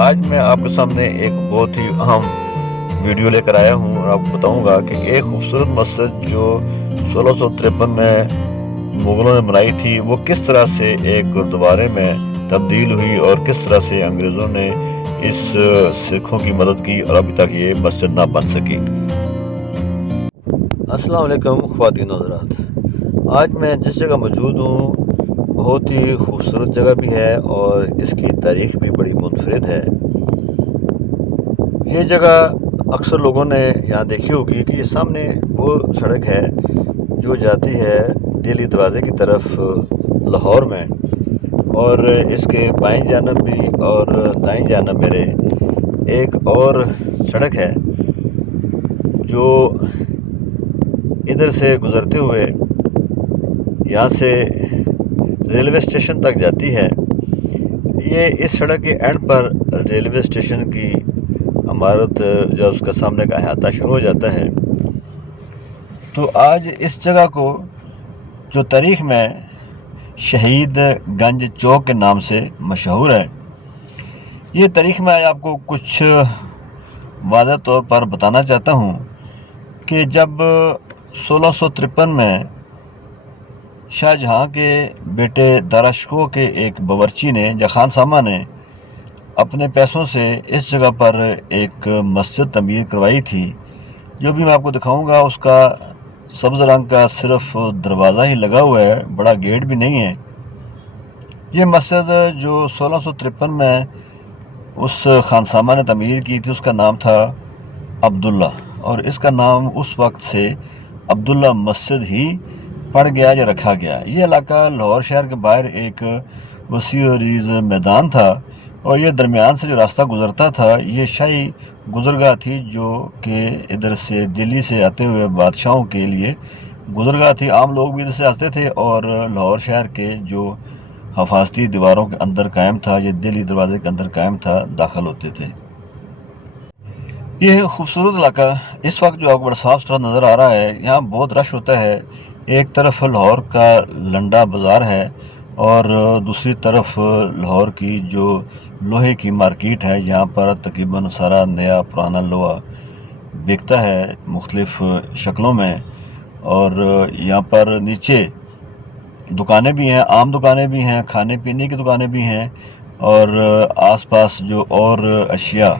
آج میں آپ کے سامنے ایک بہت ہی اہم ویڈیو لے کر آیا ہوں اور آپ کو بتاؤں گا کہ ایک خوبصورت مسجد جو 1653 میں مغلوں نے بنائی تھی وہ کس طرح سے ایک گردوارے میں تبدیل ہوئی اور کس طرح سے انگریزوں نے اس سکھوں کی مدد کی اور ابھی تک یہ مسجد نہ بن سکی۔ السلام علیکم خواتین حضرات، آج میں جس جگہ موجود ہوں بہت ہی خوبصورت جگہ بھی ہے اور اس کی تاریخ بھی بڑی منفرد ہے۔ یہ جگہ اکثر لوگوں نے یہاں دیکھی ہوگی کہ یہ سامنے وہ سڑک ہے جو جاتی ہے دہلی دروازے کی طرف لاہور میں، اور اس کے بائیں جانب بھی اور دائیں جانب میرے ایک اور سڑک ہے جو ادھر سے گزرتے ہوئے یہاں سے ریلوے اسٹیشن تک جاتی ہے۔ یہ اس سڑک کے اینڈ پر ریلوے اسٹیشن کی عمارت جو اس کا سامنے کا احاطہ شروع ہو جاتا ہے۔ تو آج اس جگہ کو جو تاریخ میں شہید گنج چوک کے نام سے مشہور ہے، یہ تاریخ میں آپ کو کچھ واضح طور پر بتانا چاہتا ہوں کہ جب 1653 میں شاہ جہاں کے بیٹے دارا شکوہ کے ایک باورچی نے یا خان سامہ نے اپنے پیسوں سے اس جگہ پر ایک مسجد تعمیر کروائی تھی، جو بھی میں آپ کو دکھاؤں گا اس کا سبز رنگ کا صرف دروازہ ہی لگا ہوا ہے، بڑا گیٹ بھی نہیں ہے۔ یہ مسجد جو 1653 میں اس خانسامہ نے تعمیر کی تھی اس کا نام تھا عبداللہ، اور اس کا نام اس وقت سے عبداللہ مسجد ہی پڑ گیا یا رکھا گیا۔ یہ علاقہ لاہور شہر کے باہر ایک وسیع و عریض میدان تھا، اور یہ درمیان سے جو راستہ گزرتا تھا یہ شاہی گزرگاہ تھی جو کہ ادھر سے دلی سے آتے ہوئے بادشاہوں کے لیے گزرگاہ تھی۔ عام لوگ بھی ادھر سے آتے تھے اور لاہور شہر کے جو حفاظتی دیواروں کے اندر قائم تھا، یہ دلی دروازے کے اندر قائم تھا، داخل ہوتے تھے۔ یہ خوبصورت علاقہ اس وقت جو آپ کو بڑا صاف ستھرا نظر آ رہا ہے، یہاں بہت رش ہوتا ہے۔ ایک طرف لاہور کا لنڈا بازار ہے اور دوسری طرف لاہور کی جو لوہے کی مارکیٹ ہے، یہاں پر تقریباً سارا نیا پرانا لوہا بکتا ہے مختلف شکلوں میں، اور یہاں پر نیچے دکانیں بھی ہیں، عام دکانیں بھی ہیں، کھانے پینے کی دکانیں بھی ہیں، اور آس پاس جو اور اشیاء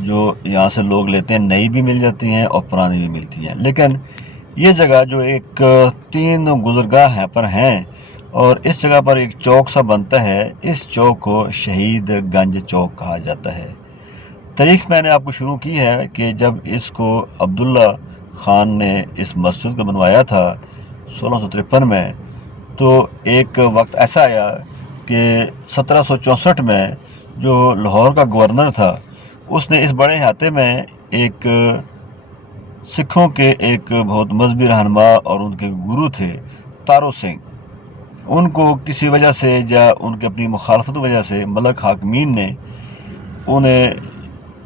جو یہاں سے لوگ لیتے ہیں نئی بھی مل جاتی ہیں اور پرانی بھی ملتی ہیں۔ لیکن یہ جگہ جو ایک 3 گزرگاہ پر ہیں اور اس جگہ پر ایک چوک سا بنتا ہے، اس چوک کو شہید گنج چوک کہا جاتا ہے۔ تاریخ میں نے آپ کو شروع کی ہے کہ جب اس کو عبداللہ خان نے اس مسجد کو بنوایا تھا 1653 میں، تو ایک وقت ایسا آیا کہ 1764 میں جو لاہور کا گورنر تھا اس نے اس بڑے احاطے میں ایک سکھوں کے ایک بہت مذہبی رہنما اور ان کے گرو تھے تارو سنگھ، ان کو کسی وجہ سے یا ان کی اپنی مخالفت وجہ سے ملک حاکمین نے انہیں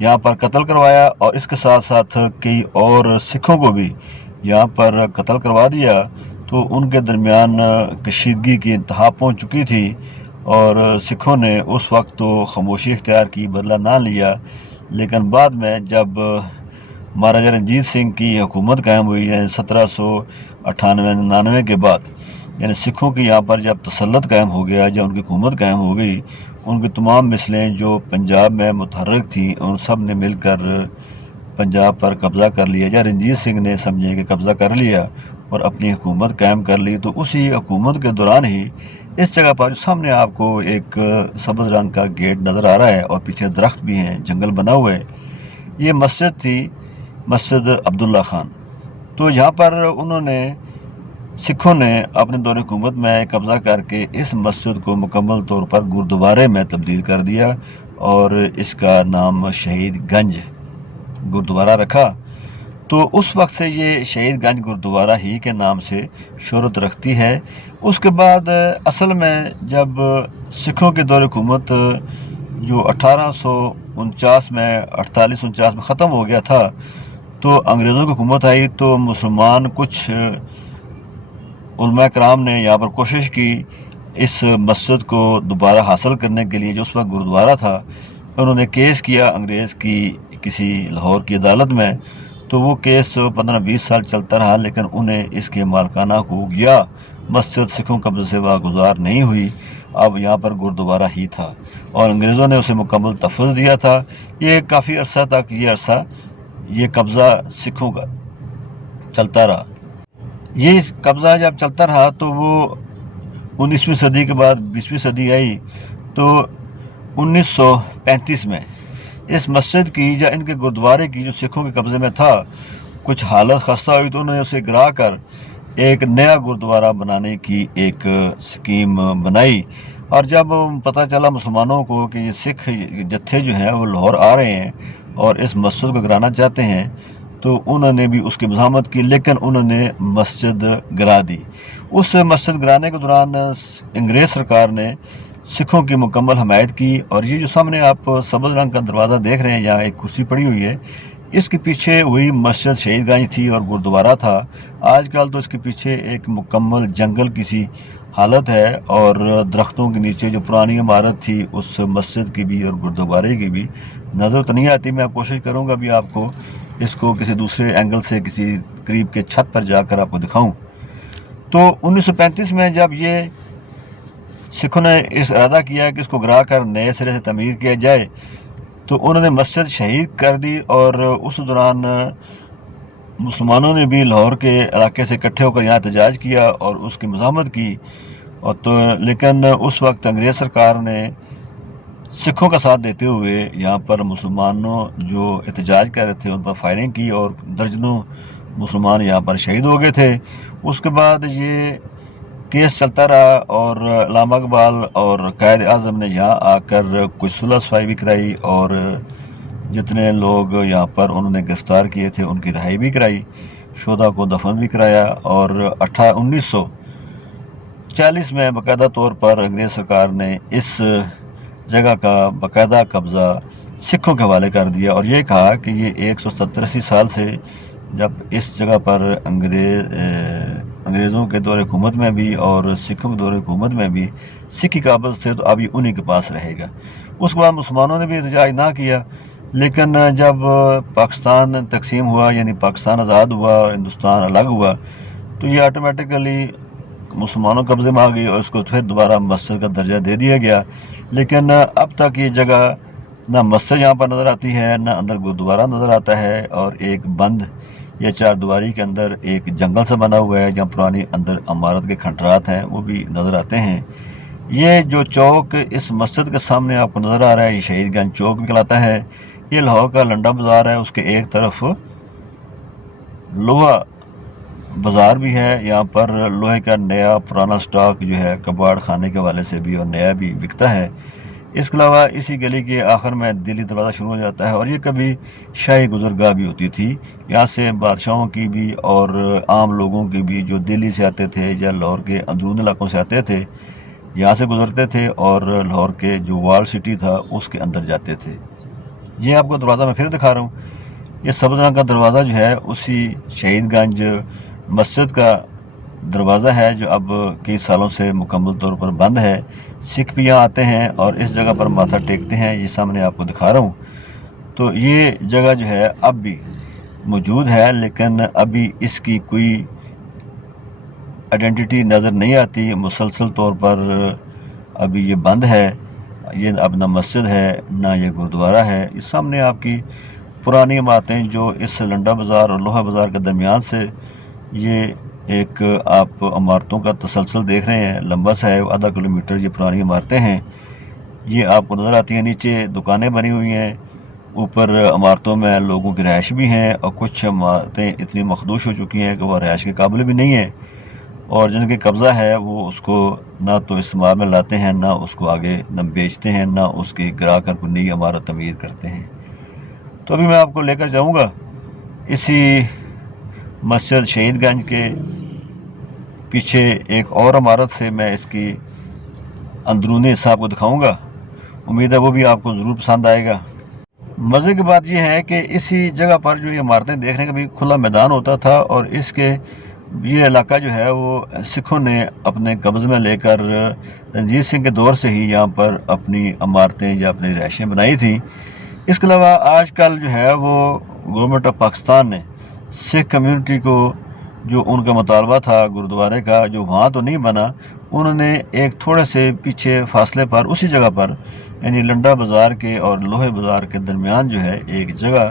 یہاں پر قتل کروایا، اور اس کے ساتھ ساتھ کئی اور سکھوں کو بھی یہاں پر قتل کروا دیا۔ تو ان کے درمیان کشیدگی کی انتہا پہنچ چکی تھی، اور سکھوں نے اس وقت تو خاموشی اختیار کی، بدلہ نہ لیا، لیکن بعد میں جب مہاراجہ رنجیت سنگھ کی حکومت قائم ہوئی، یعنی 1798-99 کے بعد، یعنی سکھوں کی یہاں پر جب تسلط قائم ہو گیا، جب ان کی حکومت قائم ہو گئی، ان کی تمام مثلیں جو پنجاب میں متحرک تھیں ان سب نے مل کر پنجاب پر قبضہ کر لیا، یا رنجیت سنگھ نے سمجھے کہ قبضہ کر لیا اور اپنی حکومت قائم کر لی۔ تو اسی حکومت کے دوران ہی اس جگہ پر جو سامنے آپ کو ایک سبز رنگ کا گیٹ نظر آ رہا ہے اور پیچھے درخت بھی ہیں، جنگل بنا ہوا ہے، یہ مسجد تھی، مسجد عبداللہ خان۔ تو یہاں پر انہوں نے سکھوں نے اپنے دور حکومت میں قبضہ کر کے اس مسجد کو مکمل طور پر گردوارے میں تبدیل کر دیا اور اس کا نام شہید گنج گردوارہ رکھا۔ تو اس وقت سے یہ شہید گنج گردوارہ ہی کے نام سے شہرت رکھتی ہے۔ اس کے بعد اصل میں جب سکھوں کے دور حکومت جو 1849 میں 48-49 میں ختم ہو گیا تھا، تو انگریزوں کی حکومت آئی، تو مسلمان کچھ علماء کرام نے یہاں پر کوشش کی اس مسجد کو دوبارہ حاصل کرنے کے لیے، جو اس وقت گردوارہ تھا، انہوں نے کیس کیا انگریز کی کسی لاہور کی عدالت میں، تو وہ کیس 15-20 سال چلتا رہا، لیکن انہیں اس کے مالکانہ حقوق یا مسجد سکھوں قبضے سے واگزار نہیں ہوئی۔ اب یہاں پر گردوارہ ہی تھا اور انگریزوں نے اسے مکمل تحفظ دیا تھا۔ یہ کافی عرصہ تک یہ قبضہ سکھوں کا چلتا رہا۔ یہ قبضہ جب چلتا رہا تو وہ 19ویں صدی کے بعد 20ویں صدی آئی، تو 1935 میں اس مسجد کی یا ان کے گردوارے کی جو سکھوں کے قبضے میں تھا کچھ حالت خستہ ہوئی، تو انہوں نے اسے گرا کر ایک نیا گردوارہ بنانے کی ایک سکیم بنائی۔ اور جب پتہ چلا مسلمانوں کو کہ یہ سکھ جتھے جو ہیں وہ لاہور آ رہے ہیں اور اس مسجد کو گرانا چاہتے ہیں، تو انہوں نے بھی اس کی مزاحمت کی، لیکن انہوں نے مسجد گرا دی۔ اس مسجد گرانے کے دوران انگریز سرکار نے سکھوں کی مکمل حمایت کی، اور یہ جو سامنے آپ سبز رنگ کا دروازہ دیکھ رہے ہیں، یہاں ایک کرسی پڑی ہوئی ہے، اس کے پیچھے وہی مسجد شہید گنج تھی اور گردوارہ تھا۔ آج کل تو اس کے پیچھے ایک مکمل جنگل کی سی حالت ہے، اور درختوں کے نیچے جو پرانی عمارت تھی اس مسجد کی بھی اور گردوارے کی بھی نظر تو نہیں آتی۔ میں کوشش کروں گا ابھی آپ کو اس کو کسی دوسرے اینگل سے کسی قریب کے چھت پر جا کر آپ کو دکھاؤں۔ تو 1935 میں جب یہ سکھوں نے اس ارادہ کیا کہ اس کو گرا کر نئے سرے سے تعمیر کیا جائے، تو انہوں نے مسجد شہید کر دی، اور اس دوران مسلمانوں نے بھی لاہور کے علاقے سے اکٹھے ہو کر یہاں احتجاج کیا اور اس کی مزاحمت کی، لیکن اس وقت انگریز سرکار نے سکھوں کا ساتھ دیتے ہوئے یہاں پر مسلمانوں جو احتجاج کر رہے تھے ان پر فائرنگ کی، اور درجنوں مسلمان یہاں پر شہید ہو گئے تھے۔ اس کے بعد یہ کیس چلتا رہا، اور علامہ اقبال اور قائد اعظم نے یہاں آ کر کچھ صلح صفائی بھی کرائی، اور جتنے لوگ یہاں پر انہوں نے گرفتار کیے تھے ان کی رہائی بھی کرائی، شہداء کو دفن بھی کرایا، اور 1940 میں باقاعدہ طور پر انگریز سرکار نے اس جگہ کا باقاعدہ قبضہ سکھوں کے حوالے کر دیا، اور یہ کہا کہ یہ 170-80 سال سے جب اس جگہ پر انگریزوں کے دور حکومت میں بھی اور سکھوں کے دور حکومت میں بھی سکھی قابض تھے، تو اب یہ انہی کے پاس رہے گا۔ اس کے بعد مسلمانوں نے بھی احتجاج نہ کیا، لیکن جب پاکستان تقسیم ہوا، یعنی پاکستان آزاد ہوا اور ہندوستان الگ ہوا، تو یہ آٹومیٹیکلی مسلمانوں قبضے میں آ گئی، اور اس کو پھر دوبارہ مسجد کا درجہ دے دیا گیا۔ لیکن اب تک یہ جگہ نہ مسجد یہاں پر نظر آتی ہے، نہ اندر گردوارہ نظر آتا ہے، اور ایک بند یا چار دیواری کے اندر ایک جنگل سے بنا ہوا ہے جہاں پرانی اندر عمارت کے کھنڈرات ہیں وہ بھی نظر آتے ہیں۔ یہ جو چوک اس مسجد کے سامنے آپ کو نظر آ رہا ہے، یہ شہید گنج چوک بھی کہلاتا ہے۔ یہ لاہور کا لنڈا بازار ہے، اس کے ایک طرف لوہا بازار بھی ہے، یہاں پر لوہے کا نیا پرانا سٹاک جو ہے کباڑ خانے کے حوالے سے بھی اور نیا بھی بکتا ہے۔ اس کے علاوہ اسی گلی کے آخر میں دلی دروازہ شروع ہو جاتا ہے، اور یہ کبھی شاہی گزرگاہ بھی ہوتی تھی۔ یہاں سے بادشاہوں کی بھی اور عام لوگوں کی بھی جو دلی سے آتے تھے یا لاہور کے اندرون علاقوں سے آتے تھے، یہاں سے گزرتے تھے اور لاہور کے جو وال سٹی تھا اس کے اندر جاتے تھے۔ یہ آپ کو دروازہ میں پھر دکھا رہا ہوں، یہ سبز رنگ کا دروازہ جو ہے اسی شہید گنج مسجد کا دروازہ ہے، جو اب کئی سالوں سے مکمل طور پر بند ہے۔ سکھ بھی یہاں آتے ہیں اور اس جگہ پر ماتھا ٹیکتے ہیں، یہ سامنے آپ کو دکھا رہا ہوں۔ تو یہ جگہ جو ہے اب بھی موجود ہے، لیکن ابھی اس کی کوئی آئیڈینٹی نظر نہیں آتی، مسلسل طور پر ابھی یہ بند ہے۔ یہ اب نہ مسجد ہے نہ یہ گردوارہ ہے۔ اس سامنے آپ کی پرانی عمارتیں جو اس لنڈا بازار اور لوہا بازار کے درمیان سے یہ ایک آپ عمارتوں کا تسلسل دیکھ رہے ہیں، لمبا سا ہے، آدھا کلومیٹر یہ پرانی عمارتیں ہیں، یہ آپ کو نظر آتی ہیں۔ نیچے دکانیں بنی ہوئی ہیں، اوپر عمارتوں میں لوگوں کی رہائش بھی ہیں، اور کچھ عمارتیں اتنی مخدوش ہو چکی ہیں کہ وہ رہائش کے قابل بھی نہیں ہیں، اور جن کے قبضہ ہے وہ اس کو نہ تو استعمال میں لاتے ہیں، نہ اس کو آگے نہ بیچتے ہیں، نہ اس کی گرا کر کوئی نئی عمارت تعمیر کرتے ہیں۔ تو ابھی میں آپ کو لے کر جاؤں گا اسی مسجد شہید گنج کے پیچھے ایک اور عمارت سے، میں اس کی اندرونی حصہ آپ کو دکھاؤں گا، امید ہے وہ بھی آپ کو ضرور پسند آئے گا۔ مزے کی بات یہ ہے کہ اسی جگہ پر جو یہ عمارتیں دیکھنے کا بھی کھلا میدان ہوتا تھا، اور اس کے یہ علاقہ جو ہے وہ سکھوں نے اپنے قبضے میں لے کر رنجیت سنگھ کے دور سے ہی یہاں پر اپنی عمارتیں یا اپنی رہائشیں بنائی تھیں۔ اس کے علاوہ آج کل جو ہے وہ گورنمنٹ آف پاکستان نے سکھ کمیونٹی کو جو ان کا مطالبہ تھا گردوارے کا، جو وہاں تو نہیں بنا، انہوں نے ایک تھوڑے سے پیچھے فاصلے پر اسی جگہ پر یعنی لنڈا بازار کے اور لوہے بازار کے درمیان جو ہے ایک جگہ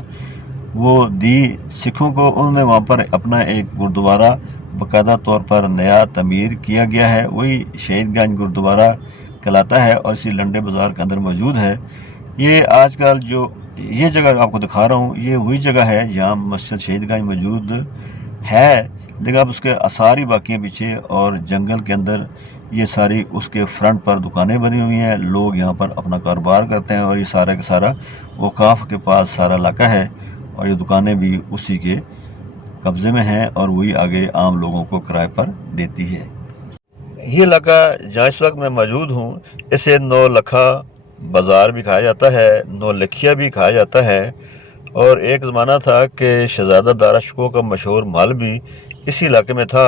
وہ دی سکھوں کو۔ انہوں نے وہاں پر اپنا ایک گردوارہ باقاعدہ طور پر نیا تعمیر کیا گیا ہے، وہی شہید گنج گردوارہ کہلاتا ہے اور اسی لنڈے بازار کے اندر موجود ہے۔ یہ آج کل جو یہ جگہ آپ کو دکھا رہا ہوں یہ وہی جگہ ہے جہاں مسجد شہید گنج موجود ہے، لیکن اب اس کے آثار ہی باقی ہیں پیچھے، اور جنگل کے اندر یہ ساری اس کے فرنٹ پر دکانیں بنی ہوئی ہیں، لوگ یہاں پر اپنا کاروبار کرتے ہیں، اور یہ سارا کا سارا اوقاف کے پاس سارا علاقہ ہے، اور یہ دکانیں بھی اسی کے قبضے میں ہیں اور وہی آگے عام لوگوں کو کرائے پر دیتی ہے۔ یہ علاقہ جہاں اس وقت میں موجود ہوں اسے نو لکھا بازار بھی کہا جاتا ہے، نو لکھیا بھی کہا جاتا ہے، اور ایک زمانہ تھا کہ شہزادہ دارا شکوہ کا مشہور محل بھی اسی علاقے میں تھا،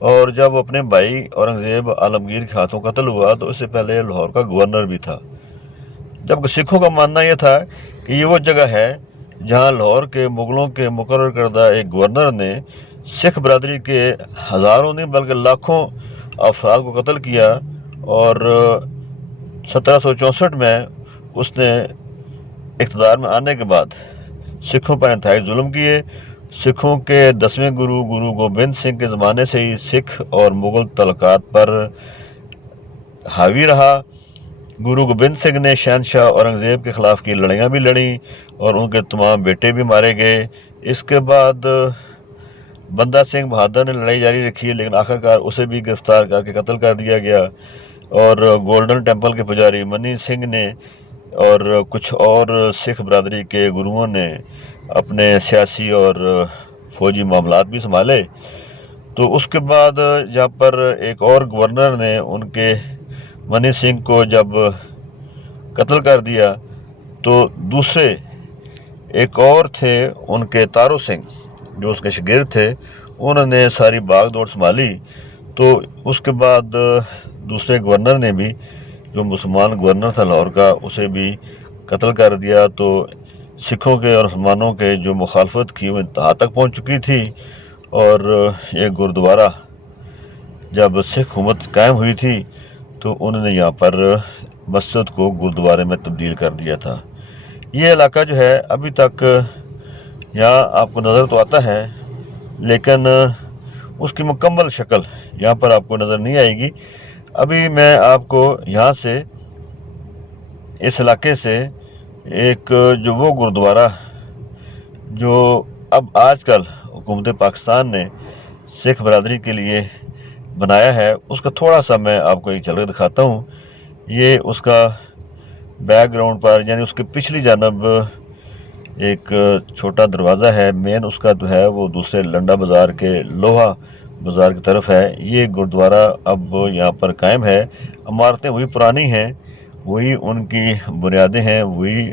اور جب وہ اپنے بھائی اورنگزیب عالمگیر کے ہاتھوں قتل ہوا تو اس سے پہلے لاہور کا گورنر بھی تھا۔ جب سکھوں کا ماننا یہ تھا کہ یہ وہ جگہ ہے جہاں لاہور کے مغلوں کے مقرر کردہ ایک گورنر نے سکھ برادری کے ہزاروں نہیں بلکہ لاکھوں افراد کو قتل کیا، اور 1764 میں اس نے اقتدار میں آنے کے بعد سکھوں پر انتہائی ظلم کیے۔ سکھوں کے 10ویں گرو گوبند سنگھ کے زمانے سے ہی سکھ اور مغل تعلقات پر حاوی رہا۔ گرو گوبند سنگھ نے شہنشاہ اورنگزیب کے خلاف کی لڑائیاں بھی لڑیں اور ان کے تمام بیٹے بھی مارے گئے۔ اس کے بعد بندہ سنگھ بہادر نے لڑائی جاری رکھی لیکن آخرکار اسے بھی گرفتار کر کے قتل کر دیا گیا، اور گولڈن ٹیمپل کے پجاری منی سنگھ نے اور کچھ اور سکھ برادری کے گروؤں نے اپنے سیاسی اور فوجی معاملات بھی سنبھالے۔ تو اس کے بعد جہاں پر ایک اور گورنر نے ان کے منی سنگھ کو جب قتل کر دیا تو دوسرے ایک اور تھے ان کے تارو سنگھ جو اس کے شاگرد تھے، انہوں نے ساری باغ دوڑ سنبھالی۔ تو اس کے بعد دوسرے گورنر نے بھی جو مسلمان گورنر تھا لاہور کا اسے بھی قتل کر دیا۔ تو سکھوں کے اور مسلمانوں کے جو مخالفت کی وہ انتہا تک پہنچ چکی تھی، اور یہ گردوارہ جب سکھ حکومت قائم ہوئی تھی تو انہوں نے یہاں پر مسجد کو گردوارے میں تبدیل کر دیا تھا۔ یہ علاقہ جو ہے ابھی تک یہاں آپ کو نظر تو آتا ہے لیکن اس کی مکمل شکل یہاں پر آپ کو نظر نہیں آئے گی۔ ابھی میں آپ کو یہاں سے اس علاقے سے ایک جو وہ گردوارہ جو اب آج کل حکومت پاکستان نے سکھ برادری کے لیے بنایا ہے اس کا تھوڑا سا میں آپ کو ایک جھلک دکھاتا ہوں۔ یہ اس کا بیک گراؤنڈ پر یعنی اس کے پچھلی جانب ایک چھوٹا دروازہ ہے، مین اس کا جو ہے وہ دوسرے لنڈا بازار کے لوہا بازار کی طرف ہے۔ یہ گردوارہ اب یہاں پر قائم ہے، عمارتیں وہی پرانی ہیں، وہی ان کی بنیادیں ہیں، وہی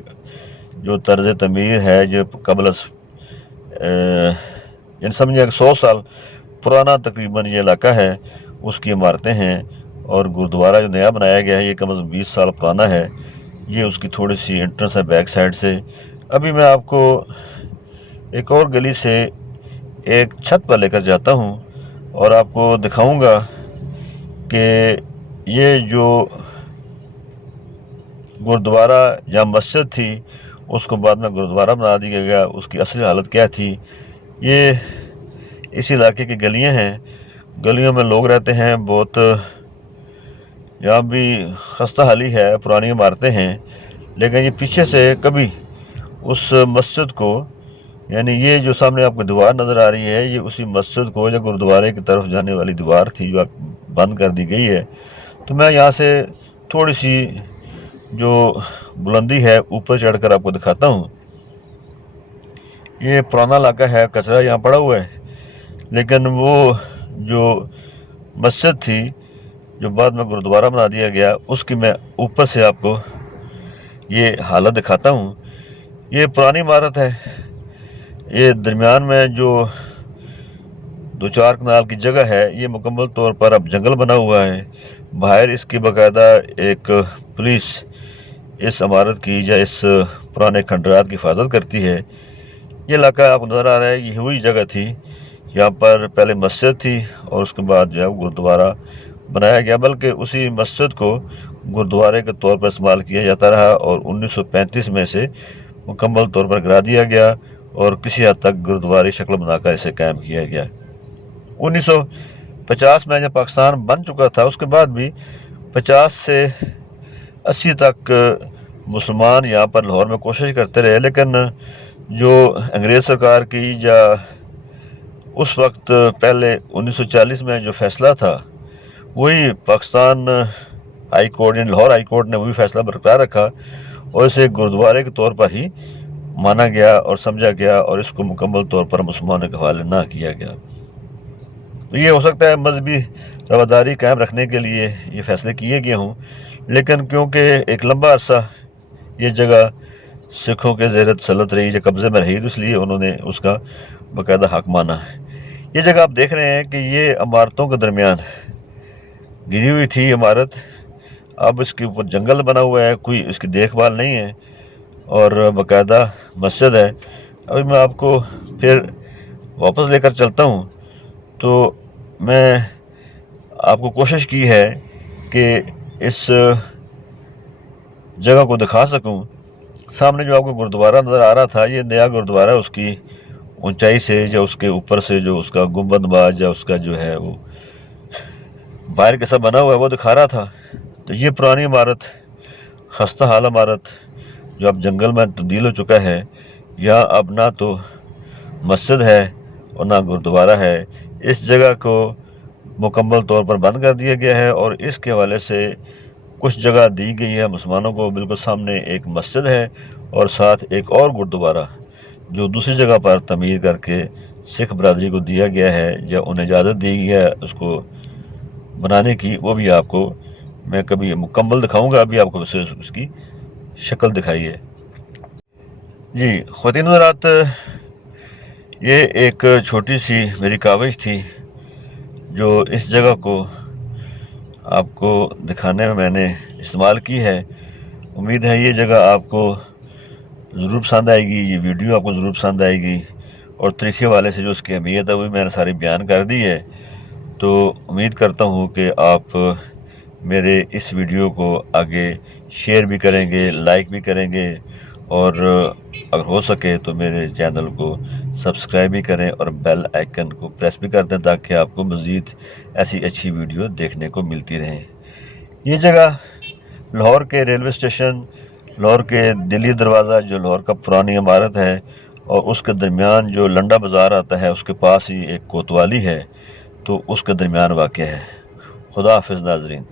جو طرز تعمیر ہے جو قبل یعنی سمجھیں کہ 100 سال پرانا تقریباً یہ علاقہ ہے اس کی عمارتیں ہیں، اور گردوارہ جو نیا بنایا گیا ہے یہ کم از کم 20 سال پرانا ہے۔ یہ اس کی تھوڑی سی انٹرنس ہے بیک سائڈ سے۔ ابھی میں آپ کو ایک اور گلی سے ایک چھت پر لے کر جاتا ہوں اور آپ کو دکھاؤں گا کہ یہ جو گردوارہ یا مسجد تھی اس کو بعد میں گردوارہ بنا دیا گیا، اس کی اصلی حالت کیا تھی۔ یہ اس علاقے کی گلیاں ہیں، گلیوں میں لوگ رہتے ہیں، بہت یہاں بھی خستہ حالی ہے، پرانی عمارتیں ہیں، لیکن یہ پیچھے سے کبھی اس مسجد کو یعنی یہ جو سامنے آپ کو دیوار نظر آ رہی ہے یہ اسی مسجد کو یا گردوارے کی طرف جانے والی دیوار تھی جو بند کر دی گئی ہے۔ تو میں یہاں سے تھوڑی سی جو بلندی ہے اوپر چڑھ کر آپ کو دکھاتا ہوں۔ یہ پرانا علاقہ ہے، کچرا یہاں پڑا ہوا ہے، لیکن وہ جو مسجد تھی جو بعد میں گردوارہ بنا دیا گیا اس کی میں اوپر سے آپ کو یہ حالت دکھاتا ہوں۔ یہ پرانی عمارت ہے، یہ درمیان میں جو 2-4 کنال کی جگہ ہے، یہ مکمل طور پر اب جنگل بنا ہوا ہے۔ باہر اس کی باقاعدہ ایک پولیس اس عمارت کی یا اس پرانے کھنڈرات کی حفاظت کرتی ہے۔ یہ علاقہ آپ کو نظر آ رہا ہے، یہ وہی جگہ تھی، یہاں پر پہلے مسجد تھی اور اس کے بعد جو ہے گردوارہ بنایا گیا، بلکہ اسی مسجد کو گردوارے کے طور پر استعمال کیا جاتا رہا، اور 1935 میں سے مکمل طور پر گرا دیا گیا اور کسی حد تک گردواری شکل بنا کر اسے قائم کیا گیا۔ 1950 میں جب پاکستان بن چکا تھا، اس کے بعد بھی 50 سے 80 تک مسلمان یہاں پر لاہور میں کوشش کرتے رہے، لیکن جو انگریز سرکار کی یا اس وقت پہلے 1940 میں جو فیصلہ تھا، وہی پاکستان ہائی کورٹ یعنی لاہور ہائی کورٹ نے وہی فیصلہ برقرار رکھا اور اسے گردوارے کے طور پر ہی مانا گیا اور سمجھا گیا، اور اس کو مکمل طور پر مسلمانوں کے حوالے نہ کیا گیا۔ تو یہ ہو سکتا ہے مذہبی رواداری قائم رکھنے کے لیے یہ فیصلے کیے گئے ہوں، لیکن کیونکہ ایک لمبا عرصہ یہ جگہ سکھوں کے زیر تسلط رہی یا قبضے میں رہی، تو اس لیے انہوں نے اس کا باقاعدہ حق مانا ہے۔ یہ جگہ آپ دیکھ رہے ہیں کہ یہ عمارتوں کے درمیان گری ہوئی تھی عمارت، اب اس کے اوپر جنگل بنا ہوا ہے، کوئی اس کی دیکھ بھال نہیں ہے اور باقاعدہ مسجد ہے۔ ابھی میں آپ کو پھر واپس لے کر چلتا ہوں، تو میں آپ کو کوشش کی ہے کہ اس جگہ کو دکھا سکوں۔ سامنے جو آپ کو گردوارہ نظر آ رہا تھا، یہ نیا گردوارہ، اس کی اونچائی سے یا اس کے اوپر سے جو اس کا گنبد باز یا اس کا جو ہے وہ باہر کیسا بنا ہوا ہے وہ دکھا رہا تھا۔ تو یہ پرانی عمارت، خستہ حال عمارت جو اب جنگل میں تبدیل ہو چکا ہے، یہاں اب نہ تو مسجد ہے اور نہ گردوارہ ہے۔ اس جگہ کو مکمل طور پر بند کر دیا گیا ہے اور اس کے حوالے سے کچھ جگہ دی گئی ہے مسلمانوں کو۔ بالکل سامنے ایک مسجد ہے اور ساتھ ایک اور گردوارہ جو دوسری جگہ پر تعمیر کر کے سکھ برادری کو دیا گیا ہے یا انہیں اجازت دی گئی ہے اس کو بنانے کی، وہ بھی آپ کو میں کبھی مکمل دکھاؤں گا۔ ابھی آپ کو اس کی شکل دکھائی ہے۔ جی خواتین حضرات، یہ ایک چھوٹی سی میری کاوش تھی جو اس جگہ کو آپ کو دکھانے میں نے استعمال کی ہے۔ امید ہے یہ جگہ آپ کو ضرور پسند آئے گی، یہ ویڈیو آپ کو ضرور پسند آئے گی، اور طریقے والے سے جو اس کی اہمیت ہے وہ میں نے ساری بیان کر دی ہے۔ تو امید کرتا ہوں کہ آپ میرے اس ویڈیو کو آگے شیئر بھی کریں گے، لائک بھی کریں گے، اور اگر ہو سکے تو میرے چینل کو سبسکرائب بھی کریں اور بیل آئیکن کو پریس بھی کر دیں تاکہ آپ کو مزید ایسی اچھی ویڈیو دیکھنے کو ملتی رہیں۔ یہ جگہ لاہور کے ریلوے اسٹیشن، لاہور کے دلی دروازہ جو لاہور کا پرانی عمارت ہے، اور اس کے درمیان جو لنڈا بازار آتا ہے اس کے پاس ہی ایک کوتوالی ہے، تو اس کے درمیان واقع ہے۔ خدا حافظ ناظرین۔